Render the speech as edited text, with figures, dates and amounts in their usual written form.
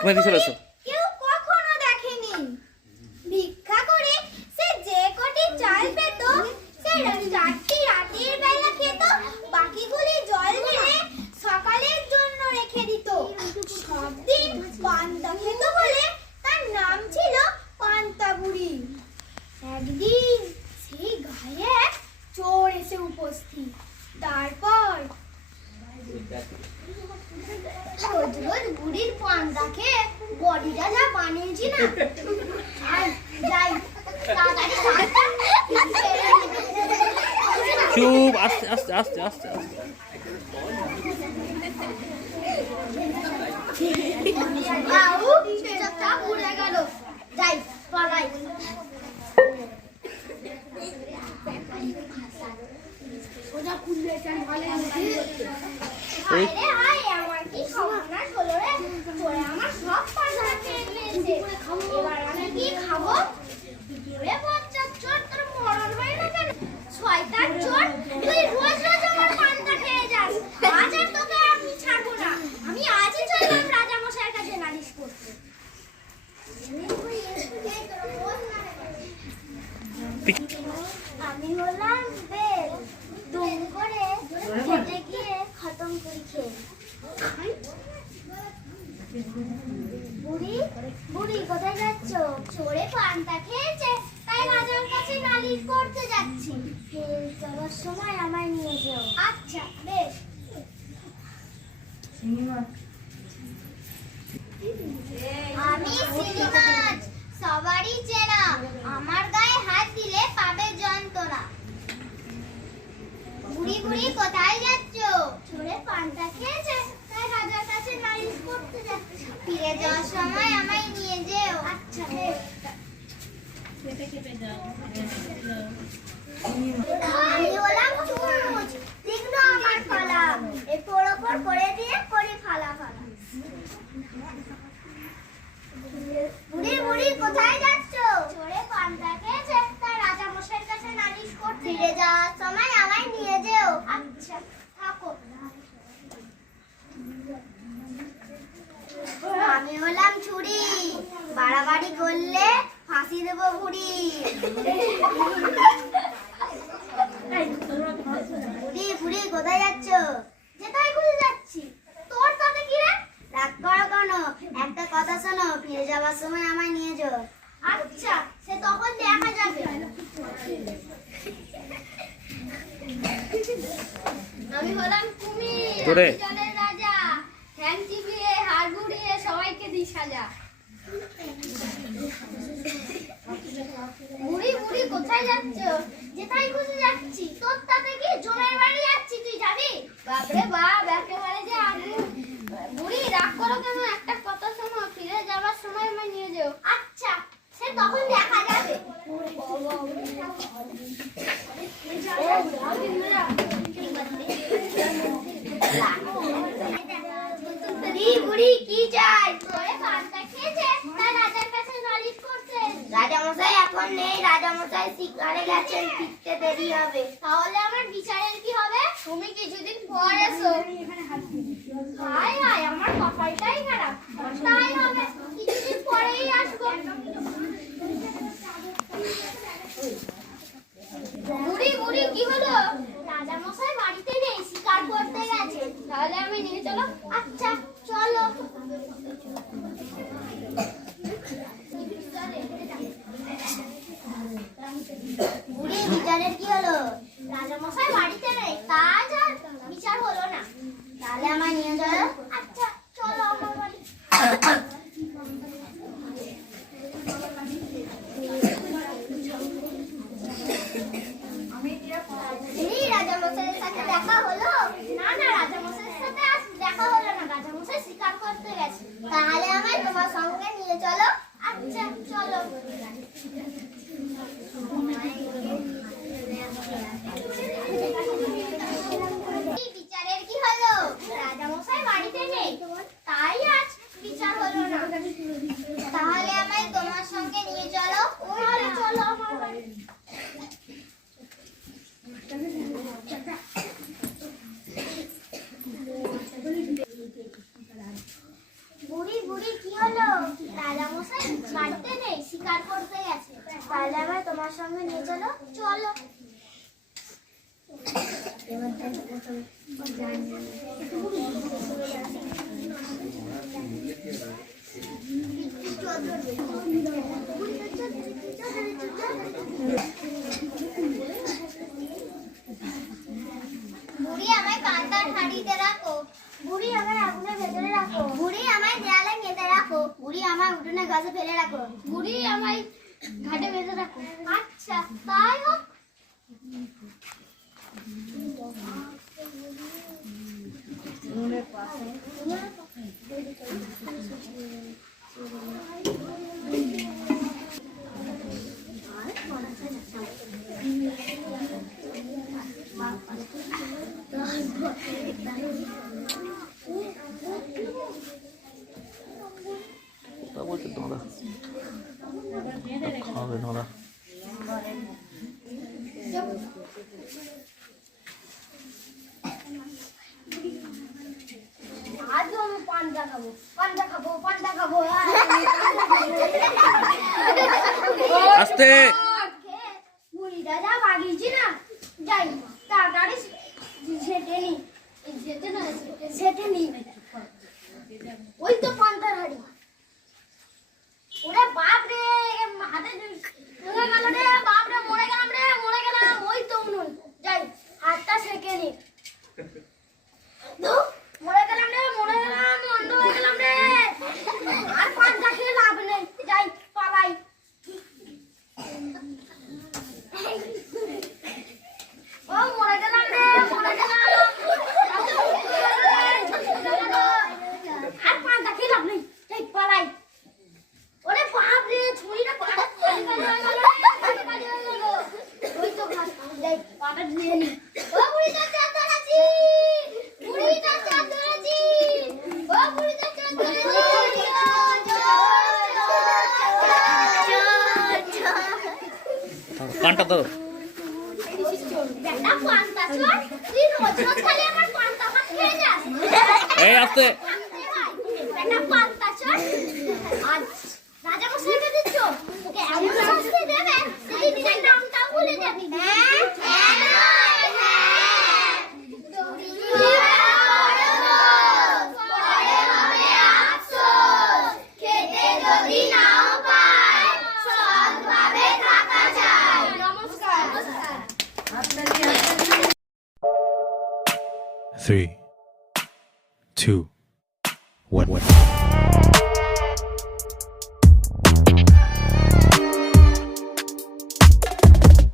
তুমি এদিকে চলে এসো। কেউ কখনো দেখেনি। ভিক্ষা করে সে যে কটি চাল পেত সে 4টি রাতের বেলা খেত, বাকিগুলি জল ঢেলে সকালের জন্য রেখে দিত। সব দিন পান্তা খেত বলে তার নাম ছিল পান্তা বুড়ি। একদিন সেই গায়ে এক চোর এসে উপস্থিত। তারপর রোজ রোজ বুড়ির পান্তা খেয়ে বডিটা যা বানিয়েছি না, আর যাই তাড়াতাড়ি পান্তা ছেড়ে দিতে। চুপ, আস্তে আস্তে আস্তে আস্তে আস্তে। বাবু চুপচাপ উড়ে গেল। যাই পালাই। ওটা খুললে চাই ভালো হায় আমার কি সর্বনাশ হলো রে। চোরে আমার সব পান্তা খেয়ে নিয়েছে। এবার আমি কি খাবো? ওরে বাচ্চা চোর, তোর মরণ হয় না কেন? শয়তান চোর, তুই রোজ রোজ আমার পান্তা খেয়ে যাস। আজ আর তোকে আমি ছাড়বো না। আমি আজই চললাম রাজা মশাইয়ের কাছে নালিশ করতে। আমি হলাম বেল, দুম করে খেতে গিয়ে খতম করি খেয়ে। বুড়ি বুড়ি কোথায় যাচ্ছ? চোরে পান্তা খেয়েছে তাই রাজার কাছে নালিশ করতে যাচ্ছি। যাওয়ার সময় আমায় নিয়ে যাও। আচ্ছা বেশ। আমি শিঙি মাছ, সবারই চেনা। আমার গায়ে হাত দিলে পাবে যন্ত্রণা। বুড়ি বুড়ি কোথায় যাচ্ছ? চোরে পান্তা খেয়েছে তাই রাজার কাছে নালিশ করতে যাচ্ছি। ফিরে যাওয়ার সময় আমায় নিয়ে যেও। আচ্ছা বেশ। আমি হলাম তরমুজ, তীক্ষ্ণ আমার ফলা, এরপর ওপর করে দিয়ে করি ফালা ফালা। বুড়ি বুড়ি কোথায় যাচ্ছ? চোরে পান্তা খেয়েছে তাই রাজা মশাইয়ের কাছে নালিশ করতে। ফিরে যাওয়ার সময় আমায় নিয়ে যেও। আচ্ছা থাকো। আমি হলাম ছুরি, বাড়াবাড়ি করলে ফাঁসি দেবো বুড়ি। বুড়ি বুড়ি কোথায় যাচ্ছ? যেটাই খুঁজে যাচ্ছি। তোর তাতে কি রে? রাগ করো কেন? একটা কথা শোনো, ফিরে যাবার সময় আমায় নিয়ে যাও। আচ্ছা সে তখন দেখা যাবে। আমি হলাম কুমির, জলের রাজা, ঠ্যাং চিবিয়ে হাড় গুড়িয়ে সবাইকে দিই সাজা। বুড়ি বুড়ি কোথায় যাচ্ছ? যেটাই খুঁজে যাচ্ছি। তোর তাতে কি? জমের বাড়ি যাচ্ছি, তুই যাবি? বাপরে বাপ, একেবারে যে আগুন। বুড়ি রাগ করো কেন? একটা কথা শোনো, ফিরে যাবার সময় আমায় নিয়ে যাও। আচ্ছা সে তখন দেখা যাবে। বুড়ি কি চাই? তোরে পান্তা খেয়েছে তাই রাজার কাছে নালিশ করছে। রাজামশাই এখন নেই, রাজামশাই শিকারে গেছেন, ফিরতে দেরি হবে। তাহলে আমার বিচারের কি হবে? তুমি কিছুদিন পর এসো। হায় হায় আমার কপালটাই খারাপ। তাই হবে, কিছুদিন পরেই আসবো। বুড়ি বুড়ি কি হলো? রাজামশাই বাড়িতে নেই, শিকার করতে গেছে। তাহলে আমি নিয়ে চলো। আচ্ছা চলো। বুড়ি বিচারের কি হলো? রাজামশাই বাড়িতে নেই, কাজ আর বিচার হলো না। তাহলে আমায় নিয়ে চলো। আচ্ছা চলো আমার বুড়ি কি হলো? রাজামশাই বাড়িতে নেই, শিকার করতে গেছে। তাহলে আমায় তোমার সঙ্গে নিয়ে চলো। চলো। বুড়ি আমায় কান্তার হাঁড়িতে রাখো। বুড়ি আমায় আগুনের ভেতরে রাখো। বুড়ি আমায় দেয়ালে গেঁথে রাখো। বুড়ি আমায় উঠোনে গাছে ফেলে রাখো। বুড়ি আমায় ঘাটে বেঁধে রাখো। আচ্ছা তাই হোক। তা বলছে দাদা খাবে দাদা আজও আমি পান্তা খাবো, পান্তা খাবো, পান্তা খাবো। আস্তে বুড়িটা যা বাগিয়েছি না, যাই তাড়াতাড়ি সেটে নি, সেটে নি। ওই তো পান্তার হাড়ি। ওরে বাপ রে, হাতে ঢুকে গেল রে, বাপ রে, মরে গেলাম রে, মরে গেলাম। ওই তো উনুন, যাই হাতটা সেকে নি। মরে গেলাম রে, মরে গেলাম, অন্ধ হয়ে গেলাম রে। আর পান্তা খেয়ে লাভ নেই, যাই পালাই। ও মরে গেলাম রে, মরে গেলাম। আর পান্তা খেয়ে লাভ নেই, যাই পালাই। ওরে বাপ রে, ছুরিটা ওই তো যাই পাটা ধুয়ে নি। ও বুড়িটা চাদর আছি, বুড়িটা চাদর আছি, ও বুড়িটা চাদর আছি। কানটা তো বেটা পান্তা চোর, তুই রোজ রোজ খালি আমার পান্তা ভাত খেয়ে যাস। এই আস্তে বেটা পান্তা চোর, আজ রাজামশাইকে দিচ্ছ, তোকে এমন শাস্তি দেবে তুই নিজের নামটাও ভুলে যাবি। খেতে যদি নাও পায়, সৎভাবে থাকা চাই। নমস্কার। 3, 2, 1.